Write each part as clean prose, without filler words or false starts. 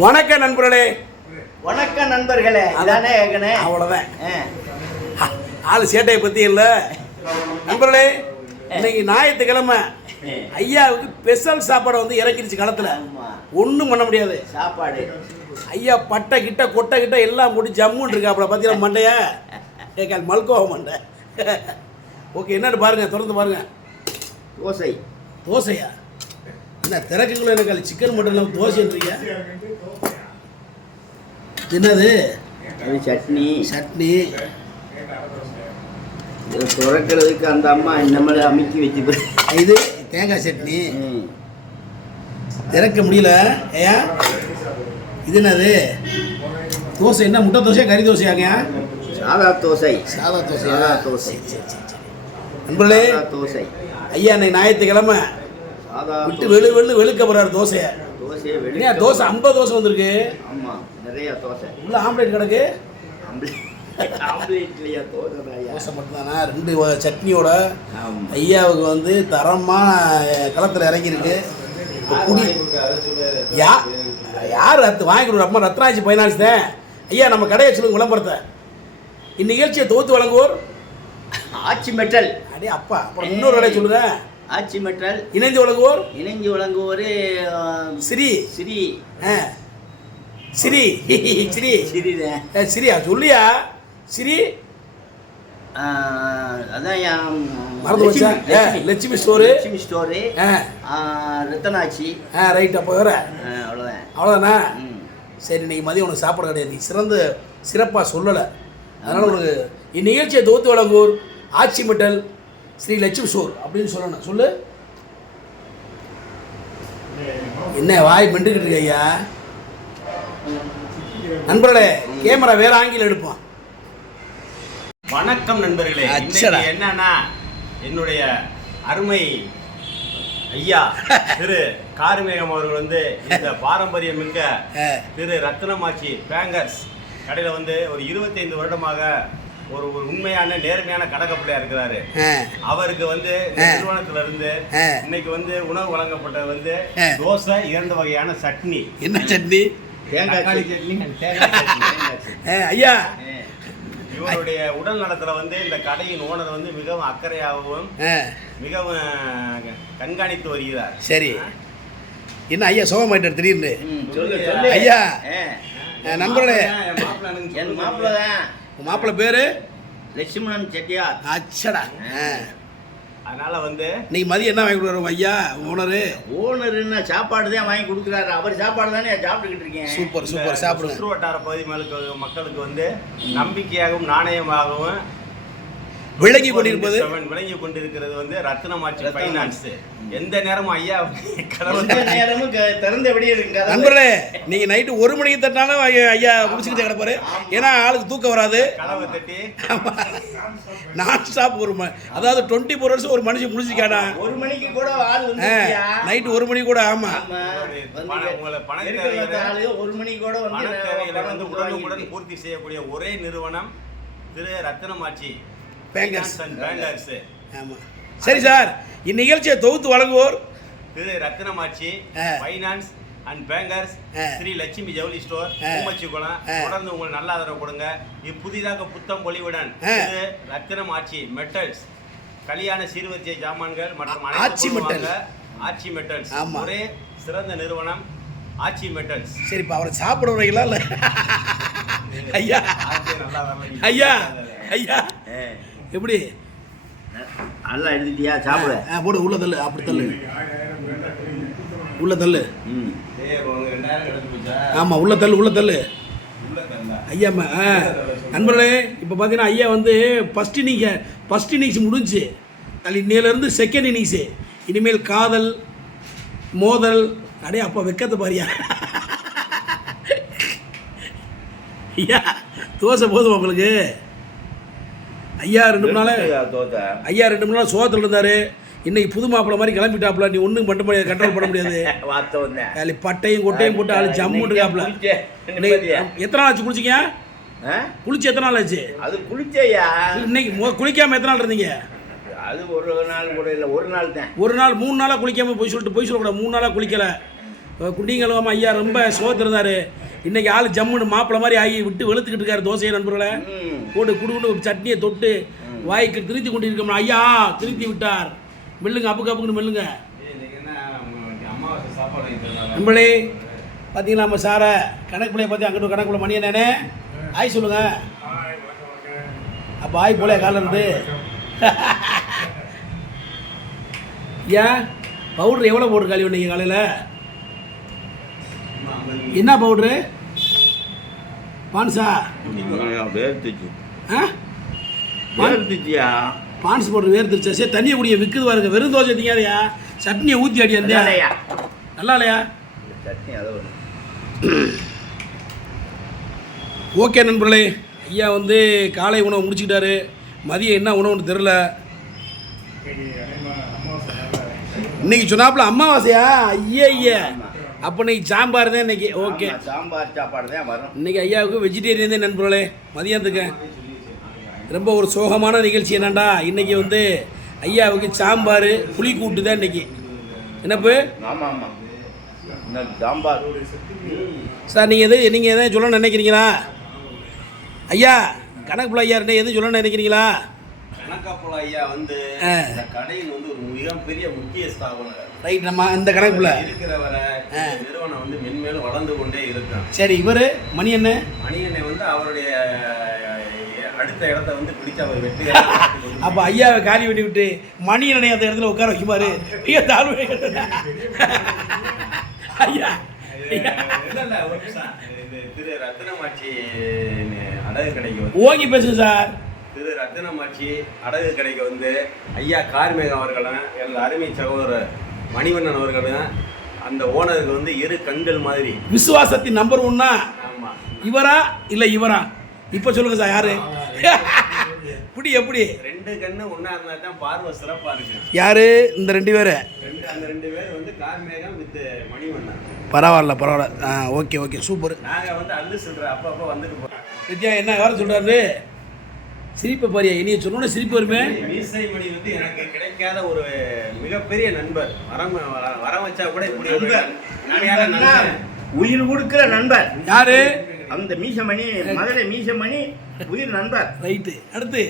வணக்கம் நண்பர்களே. வணக்கம் நண்பர்களே. அவ்வளோதான். ஆள் சேட்டையை பற்றி இல்லை நண்பர்களே. இன்னைக்கு ஞாயிற்றுக்கிழமை ஐயாவுக்கு ஸ்பெஷல் சாப்பாடு வந்து இறக்கிருச்சு களத்தில். ஒன்றும் பண்ண முடியாது. சாப்பாடு ஐயா பட்டை கிட்ட கொட்டை கிட்ட எல்லாம் போட்டு ஜம்முன்னு இருக்காப்புல. பார்த்தீங்கன்னா மண்டையா கேட்கால் மல்கோவ மண்டை. ஓகே, என்னன்னு பாருங்க, திறந்து பாருங்க. தோசையா? என்ன திறக்குங்களோ எனக்கு சிக்கன் மட்டன் இல்லாமல் தோசைன்றீங்க. என்னது? சட்னி துறக்கிறதுக்கு அந்த அம்மா நம்மளை அமுக்கி வச்சு. இது தேங்காய் சட்னி. திறக்க முடியல. ஏயா இது என்னது? தோசை என்ன? முட்டை தோசையா கறி தோசையாங்க? சாதா தோசை. நண்பர்களே, ஐயா இன்னைக்கு ஞாயிற்றுக்கிழமை விட்டு வெளுக்க போறாரு தோசையை. தோசை 50 தோசை வந்திருக்கு. நிறைய தோசை உள்ள ஆம்லேட் கிடக்கு. தோசை மட்டும்தானா? 2 சட்னியோட ஐயாவுக்கு வந்து தரமாக களத்தில் இறங்கியிருக்கு. யார் வாங்கி கொடுக்குற? அம்மா ரத்னாஜி ஃபைனான்ஸ் தான். ஐயா நம்ம கடையை சொல்லுங்க, விளம்பரத்தை. இந்நிகழ்ச்சியை தொகுத்து வழங்குவோர் ஆச்சி மெட்டல். அடே அப்பா, அப்புறம் இன்னொரு கடை சொல்லுங்க. ஆச்சி மெட்டல். இணைந்து வழங்குவோர் சிரி. சிரியா சொல்லியா? சிரி அதான் மறந்து வச்சா. லட்சுமி ஸ்டோரு. ரத்தனாச்சி. ரைட். அப்போ வேற அவ்வளோதானா? சரி, இன்னைக்கு மதியம் உனக்கு சாப்பாடு கிடையாது. நீ சிறப்பாக சொல்லலை. அதனால் உனக்கு இந்நிகழ்ச்சியை தொகுத்து வழங்குவோர் ஆச்சி மெட்டல் ஸ்ரீ லட்சுமி ஸ்டோர் அப்படின்னு சொல்லணும். சொல்லு. என்ன வாய் மெண்டுக்கிட்டு இருக்க ஐயா? நண்பர்களே, கேமரா வேற ஆங்கில எடுப்போம். வணக்கம் நண்பர்களே. என்னன்னா, என்னுடைய அருமை ஐயா திரு கார்மேகம் அவர்கள் வந்து இந்த பாரம்பரியம் மிக்க திரு ரத்னமாச்சி பேங்கர்ஸ் கடையில் வந்து ஒரு 25 வருடமாக ஒரு உண்மையான நேர்மையான கடகப்படையா இருக்கிறாரு. அவருக்கு வந்து நிறுவனத்துல இருந்து இன்னைக்கு வந்து உணவு வழங்கப்பட்டது வந்து தோசை, 2 வகையான சட்னி. என்ன சட்னி? தேங்காய் சட்னி. ஐயா, இவருடைய உடல் நலத்துல வந்து இந்த கடையின் ஓனர் வந்து மிகவும் அக்கறையாகவும் மிகவும் கண்காணித்து வருகிறார். சரி, என்ன ஐயா சோகமாயிட்டார் திடீர்னு? ஐயா நண்பர்களே, என் மாப்பிள்ள தான். மாப்பிள்ள பேரு லட்சுமணன் செட்டியார். அச்சடா. அதனால வந்து நீ மதியம் என்ன வாங்கி கொடுக்குறோம் ஐயா? ஓனருன்னா சாப்பாடு தான் வாங்கி கொடுக்குறாரு. அவர் சாப்பாடு தானே சாப்பிட்டுக்கிட்டு இருக்கேன். சூப்பர் சாப்பிடுங்க. சுற்று வட்டார பகுதி மக்களுக்கு வந்து நம்பிக்கையாகவும் நாணயமாகவும் விளங்கி கொண்டிருக்கிறது வந்து ரத்னமாச்சி ஃபைனான்ஸ். எந்த நேரமும் ஐயா நேரமும் திறந்தபடியே இருக்கு. நண்பர்களே, நீங்க நைட்டு 1 மணிக்கு தட்டினாலும் ஐயா முடிச்சுக்கிட்டே கிடப்பாரு. ஏன்னா ஆளுக்கு தூக்கம் வராது. கலவை தட்டி நான் ஸ்டாப் அதாவது 24 hours ஒரு மனுஷன் முடிச்சுக்காடா. 1 மணிக்கு கூட ஆள் வந்து நைட்டு 1 மணி கூட. ஆமா, உங்களை பண தேவைகளை 1 மணி கூட வந்து உடனுக்குடன் பூர்த்தி செய்யக்கூடிய ஒரே நிறுவனம் திரு ரத்னமாச்சி பேங்கர்ஸ். ஆமா, சரி சார். இந்நிகழ்ச்சியை தொகுத்து வழங்குவோர் Thiru Ratnamachi finance and bankers Sri Lakshmi ஜவுளி ஸ்டோர், பூமச்சிக்குளம். தொடர்ந்து உங்களுக்கு நல்ல ஆதரவு கொடுங்க. புதிதாக புத்தம் பொலிவுடன் திரு ரத்னமாச்சி மெட்டல்ஸ் கல்யாண சீர்வரிசை ஜாமான்கள் மற்றும் ஆச்சி மெட்டல்ஸ் ஒரே சிறந்த நிறுவனம் ஆச்சி மெட்டல்ஸ். சரிப்பா, அவரை சாப்பிடுறீங்களா? இல்லை ஐயா? ஐயா ஐயா எப்படி நல்லா எழுதிட்டியா? சாப்பிடு. போடு, உள்ள தள்ளு. அப்படி தள்ளு, உள்ள தள்ளு. ஆமாம், உள்ள தள்ளு. ஐயா நண்பர்களே, இப்போ பார்த்தீங்கன்னா ஐயா வந்து ஃபஸ்ட் இன்னிங்ஸ் முடிஞ்சு. இன்னையிலேருந்து செகண்ட் இன்னிங்ஸு. இனிமேல் காதல் மோதல். அடே அப்பா, வெக்கத்தை பாரியா ஐயா. தோசை போதும் உங்களுக்கு? ஐயா 2 மணி நாள் சோகத்தில் இருந்தார். இன்னைக்கு புது மாப்பிள்ள மாதிரி கிளம்பிட்டாப்புல. நீ ஒன்றும் பண்ண முடியாது, கண்ட்ரோல் பண்ண முடியாது. பட்டையும் கொட்டையும் போட்டு ஆளு ஜம்முன்னு இருக்காப்புல. எத்தனை நாள் ஆச்சு குளிச்சிங்க? குளிச்சு எத்தனை நாள் ஆச்சு? அது குளிச்சையா? இன்னைக்கு குளிக்காமல் எத்தனை நாள் இருந்தீங்க? அது ஒரு நாள் கூட இல்லை, ஒரு நாள் தான். ஒரு நாள் 3 நாளாக குளிக்காமல் போய் சொல்லக்கூடாது. 3 நாளாக குளிக்கலை. குண்டிங்கலவாம ஐயா ரொம்ப சோத்திருந்தார். இன்றைக்கி ஆள் ஜம்முன்னு மாப்பிள்ளை மாதிரி ஆகி விட்டு வெளுத்துக்கிட்டு இருக்காரு தோசையை நண்பர்களை போட்டு குடுக்குன்னு சட்னியை தொட்டு வாய்க்கு திருத்தி கொண்டு இருக்கோம்னா ஐயா திருத்தி விட்டார். மெல்லுங்க அப்புக்கு அப்புக்குன்னு மெல்லுங்க நம்மளே பார்த்தீங்களா நம்ம சாரை கணக்கு பிள்ளைய பார்த்து அங்கிட்டு கணக்கு பிள்ளை மணி என்னே ஆய் சொல்லுங்க. அப்போ ஆய் போல காலில் இருந்து ஏன் பவுட்ரு எவ்வளோ பவுட்ரு காலி நீங்கள் காலையில் என்ன பவுட்ரு பான்ஸா வேர்த்துச்சியா பான்ஸ் பவுட்ரு வேர்த்துருச்சா சரி தண்ணியை குடிய விற்குது பாருங்க. வெறும் தோசை திங்காதையா சட்னியை ஊற்றி அடி அந்த நல்லா இல்லையா சட்னி அதை ஓகே நண்பர்களே ஐயா வந்து காலை உணவு முடிச்சுக்கிட்டாரு. மதியம் என்ன உணவுன்னு தெரில. இன்னைக்கு சொன்னாப்புல அமாவாசையா ஐயா அப்போ இன்னைக்கு சாம்பார் தான் இன்னைக்கு. ஓகே சாம்பார் சாப்பாடு தான் வரும் இன்னைக்கு ஐயாவுக்கு வெஜிடேரியன் தான் நண்பர்களே மதியத்துக்கு. ரொம்ப ஒரு சோகமான நிகழ்ச்சி என்னண்டா இன்னைக்கு வந்து ஐயாவுக்கு சாம்பார் புளிக்கூட்டு தான் இன்னைக்கு. என்னப்பு ஆமாம் ஆமாம் இன்னைக்கு சாம்பார் சார் நீங்கள் எதாவது சொல்லணும்னு நினைக்கிறீங்களா ஐயா கணக்குப்புள்ள ஐயா எதுவும் சொல்லணும்னு நினைக்கிறீங்களா? கணக்காப்புல ஐயா வந்து இந்த கடையில் வந்து ஒரு மிகப்பெரிய முக்கிய ஸ்தாபனம். ரைட் நம்ம இந்த கணக்குப்புள்ள இருக்கிற வர நிறுவனம் வந்து மென்மேலும் வளர்ந்து கொண்டே இருக்கும். சரி இவர் மணி என்ன வந்து அவருடைய அடுத்த இடத்த வந்து பிடிச்ச அவர் வெற்றி. அப்போ ஐயாவை காலி பண்ணி விட்டு மணி என்ன அந்த இடத்துல உட்கார வைக்குமாரு ஐயா திரு ரத்தினமாட்சி அடகு கடைக்கு ஓகே பேசுங்க சார். திரு ரத்தினமாட்சி அடகு கடைக்கு வந்து ஐயா கார்மேகம் அவர்களும் எனது அருமை சகோதரர் மணிவண்ணன் அவர்களும் அந்த ஓனருக்கு வந்து இரு கண்கள் மாதிரி. விசுவாசத்தின் நம்பர் 1 ஆமாம் இவரா இல்லை இவரா இப்போ சொல்லுங்க சார் யாரு இப்படி எப்படி 2 கண்ணு ஒன்றா இருந்தால் தான் பார்வை சிறப்பாக இருக்கு. யாரு இந்த 2 பேர்? அந்த 2 பேர் வந்து கார்மேகம் வித் மணிவண்ணன். பரவாயில்ல ஓகே ஓகே சூப்பர். நாங்கள் வந்து அல்லு சொல்கிறேன் அப்பப்போ வந்துட்டு போகிறோம். வித்யா என்ன வேறு சொல்கிறாரு சிரிப்பை பாரியா இனிய சொன்னோன்னே சிரிப்பு வருமே. மீசை மணி வந்து எனக்கு கிடைக்காத ஒரு மிகப்பெரிய நண்பர். வர வச்சா கூட இப்படி ஒரு நண்பர் உயிர் கொடுக்கிற நண்பர் யாரு? அந்த மீசமணி மதுரை மீசமணி உயிர் நண்பர். ரைட்டு அடுத்து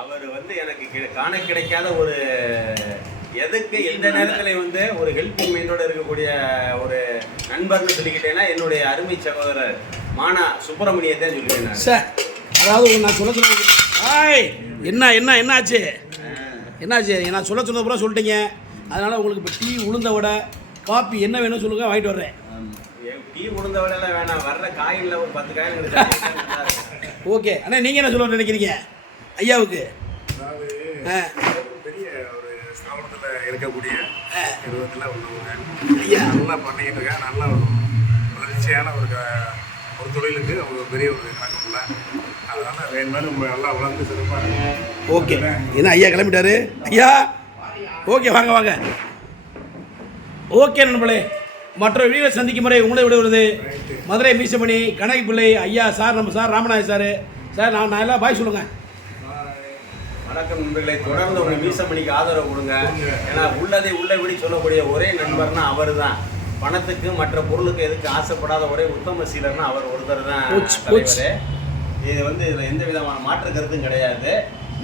அவர் வந்து எனக்கு காண கிடைக்காத ஒரு எதுக்கு எந்த நேரத்தில் வந்து ஒரு ஹெல்பிங் மைண்டோடு இருக்கக்கூடிய ஒரு நண்பர்னு சொல்லிக்கிட்டேன்னா என்னுடைய அருமை சகோதரர் மானா சுப்பிரமணியத்தை சொல்லிட்டேன் சார். அதாவது நான் சொல்ல என்னாச்சு நான் சொல்ல சொன்னது பூரா சொல்லிட்டீங்க. அதனால் உங்களுக்கு இப்போ டீ உளுந்த வடை காப்பி என்ன வேணும் சொல்லுங்கள் வாங்கிட்டு வர்றேன். டீ உளுந்த வடையெல்லாம் வேணாம் வர்ற காயினில் ஒரு 10 காயின் கிடையாது. ஓகே அண்ணா நீங்கள் என்ன சொல்ல நினைக்கிறீங்க ஐயாவுக்கு? பெரிய ஒரு ஸ்தாபனத்தில் இருக்கக்கூடிய நிறுவனத்தில் உள்ளவங்க ஐயா நல்லா பண்ணிக்கிட்டு இருக்கேன். நல்ல ஒரு வளர்ச்சியான ஒரு தொழிலுக்கு அவங்க பெரிய ஒரு கணக்குள்ள அதனால் வேணுமாலும் நல்லா வளர்ந்து சிறப்பாக. ஓகே என்ன ஐயா கிளம்பிட்டாரு ஐயா. ஓகே வாங்க ஓகே நண்பர்களே மற்ற வீடியோவில் சந்திக்கும் முறை உங்களை விட வருது மதுரை மீசமணி கணக்கு பிள்ளை ஐயா சார். நம்ம சார் ராமநாதன் சார் நான் எல்லாம் பாய் சொல்லுங்கள். வணக்கம் நண்பர்களை. தொடர்ந்து உங்கள் மீசமணிக்கு ஆதரவு கொடுங்க. ஏன்னா உள்ளதை உள்ளபடி சொல்லக்கூடிய ஒரே நண்பர்னா அவர் தான். பணத்துக்கு மற்ற பொருளுக்கு எதுக்கு ஆசைப்படாத ஒரே உத்தம சீலர்னா அவர் ஒருத்தர் தான் தலைவரே. இது வந்து இதில் எந்த விதமான மாற்று கருத்தும் கிடையாது.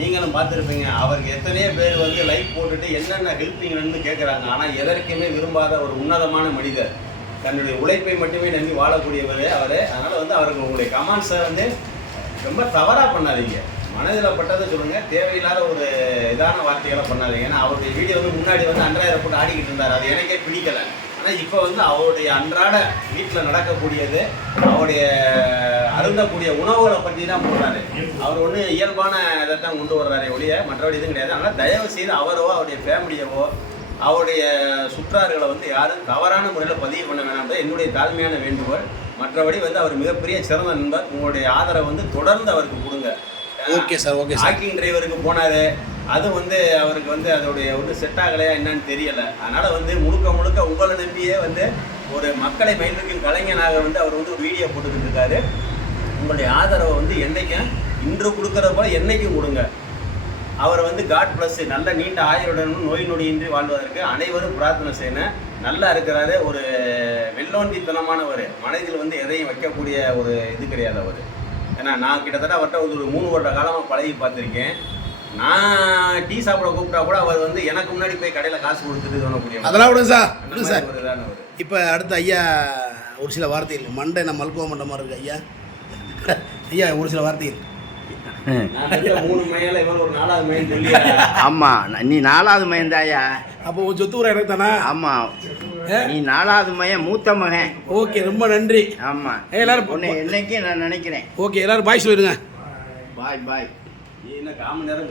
நீங்களும் பார்த்துருப்பீங்க அவருக்கு எத்தனையோ பேர் வந்து லைக் போட்டுட்டு என்னென்ன ஹெல்ப்பிங்னு கேட்குறாங்க. ஆனால் எதற்குமே விரும்பாத ஒரு உன்னதமான மனிதர். தன்னுடைய உழைப்பை மட்டுமே நம்பி வாழக்கூடியவர் அவர். அதனால் வந்து அவருக்கு உங்களுடைய கமெண்ட்ஸை வந்து ரொம்ப தவறாக பண்ணாதீங்க. மனதில் பட்டதை சொல்லுங்கள். தேவையில்லாத ஒரு இதான வார்த்தைகளை பண்ணாதீங்க. ஏன்னா அவருடைய வீடியோ வந்து முன்னாடி வந்து அன்றாயிரம் போட்டு ஆடிக்கிட்டு இருந்தார். அது எனக்கே பிடிக்கலை. ஆனால் இப்போ வந்து அவருடைய அன்றாட வீட்டில் நடக்கக்கூடியது அவருடைய அருந்தக்கூடிய உணவுகளை பற்றி தான் போடுறாரு. அவர் ஒன்று இயல்பான இதை தான் கொண்டு வர்றாரு ஒழிய மற்றபடி இதுவும் கிடையாது. அதனால் தயவு செய்து அவரோ அவருடைய ஃபேமிலியவோ அவருடைய சுற்றார்களை வந்து யாரும் தவறான முறையில் பதிவு பண்ண வேணாம். என்னுடைய தாழ்மையான வேண்டுகோள். மற்றபடி வந்து அவர் மிகப்பெரிய சிறந்த நண்பர். உங்களுடைய ஆதரவை வந்து தொடர்ந்து அவருக்கு கொடுங்க. Okay sir okay sir. Walking டிரைவருக்கு போனார். அது வந்து அவருக்கு வந்து அதோடைய ஒன்றும் செட் ஆகலையா என்னன்னு தெரியலை. அதனால் வந்து முழுக்க உங்களை நம்பியே வந்து ஒரு மக்களை மயிலிருக்கும் கலைஞனாக வந்து அவர் வந்து ஒரு வீடியோ போட்டுக்கிட்டு இருக்காரு. உங்களுடைய ஆதரவை வந்து என்றைக்கும் இன்று கொடுக்குறது போல என்றைக்கும் கொடுங்க. அவர் வந்து காட் ப்ளஸ் நல்ல நீண்ட ஆயுளுடனும் நோய் நொடியின்றி வாழ்வதற்கு அனைவரும் பிரார்த்தனை செய்யணும். நல்லா இருக்கிறாரு. ஒரு வெள்ளோண்டித்தனமானவர், மனதில் வந்து எதையும் வைக்கக்கூடிய ஒரு இது கிடையாது அவர். ஏன்னா நான் கிட்டத்தட்ட அவர்கிட்ட ஒரு 3 வருட காலமாக பழகி பார்த்துருக்கேன். நான் டீ சாப்பிட கூப்பிட்டா கூட அவர் வந்து எனக்கு முன்னாடி போய் கடையில் காசு கொடுத்துட்டு தோணக்கூடிய அதெல்லாம் விடுங்க சார், அந்த விடுங்க மாதிரி சார். ஒரு இதானவர். இப்போ அடுத்து ஐயா ஒரு சில வார்த்தைகள், மண்டை நம்ம மல்கோவ மண்ட மாதிரி இருக்கு ஐயா. ஐயா ஒரு சில வார்த்தைகள். நான் பெற்ற 3 மையில இவர் ஒரு 4வது மையன் சொல்லி ஆமா நீ 4வது மகன் தாயா. அப்போ உன் சொத்து ஊரா எனக்கு தானே? ஆமா நீ 4வது மகன், மூத்த மகன். ஓகே, ரொம்ப நன்றி. ஆமா எல்லாரும் உன்னை என்னைக்கு நான் நினைக்கிறேன். ஓகே, எல்லாரும் பாய் சொல்லிடுங்க. பாய் பாய். நீ என்ன காமன் நேரம்